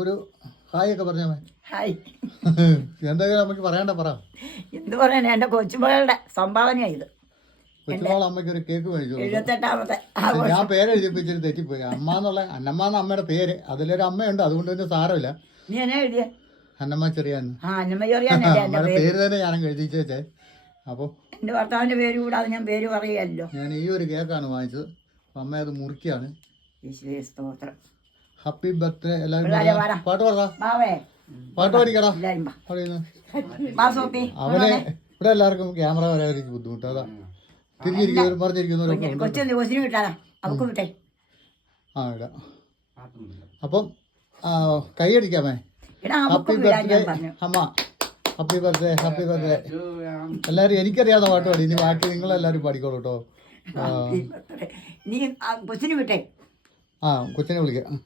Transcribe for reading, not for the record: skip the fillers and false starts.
ഒരു ഹായ് ഒക്കെ പറഞ്ഞാ ഹായ്. എന്തെങ്കിലും നമുക്ക് പറയണ്ട പറ. എന്ത് പറയാനാ, എൻ്റെ കൊച്ചുമകളുടെ സംഭാവനയാണ് ഇത്. കൊച്ചുമോൾ അമ്മയ്ക്ക് ഒരു കേക്ക് മേടിച്ചു. 78ാമത്തെ ഞാൻ പേര് എഴുതിപ്പിച്ചിട്ട് തെറ്റിപ്പോയി. അമ്മ എന്നുള്ള അന്നമ്മ എന്ന അമ്മയുടെ പേര്, അതിലൊരു അമ്മയുണ്ട്, അതുകൊണ്ട് തന്നെ സാരമില്ല. നീ എന്നാ എഴുതിയ? അന്നമ്മ ചെറിയാന്ന്. അമ്മയുടെ പേര് തന്നെ ഞാൻ എഴുതിച്ചേ. അപ്പോൾ എൻ്റെ ഭർത്താവിൻ്റെ പേര് കൂടാതെ ഞാൻ പേര് പറയുകയല്ലോ. ഞാൻ ഈ ഒരു കേക്കാണ് വാങ്ങിച്ചത്. അമ്മ അത് മുറിക്കുകയാണ്. സ്തോത്രം. Happy birthday. എല്ലാവരും പാട്ട് പാടാ, പാട്ട് പാടിക്കടാ. അവനെ ഇവിടെ എല്ലാവർക്കും ക്യാമറ വരാതിരിക്കും ബുദ്ധിമുട്ട്. അതാ തിരിഞ്ഞിരിക്കുന്നവരും പറഞ്ഞിരിക്കുന്നവരും കൊച്ചിന് വിട്ടാ അവക്ക് വിട്ടേ. ആ ഇടാം. അപ്പം കൈയടിക്കാമേ. ഹാപ്പി ബർത്ത്ഡേ അമ്മ. Happy birthday, happy birthday. എല്ലാവരും എനിക്കറിയാവുന്ന പാട്ട് പാടി. ഇനി ബാക്കി നിങ്ങളെല്ലാവരും പാടിക്കോളൂ കേട്ടോ. നീ കൊച്ചിന് വിട്ടേ. കൊച്ചിനെ വിളിക്കാം.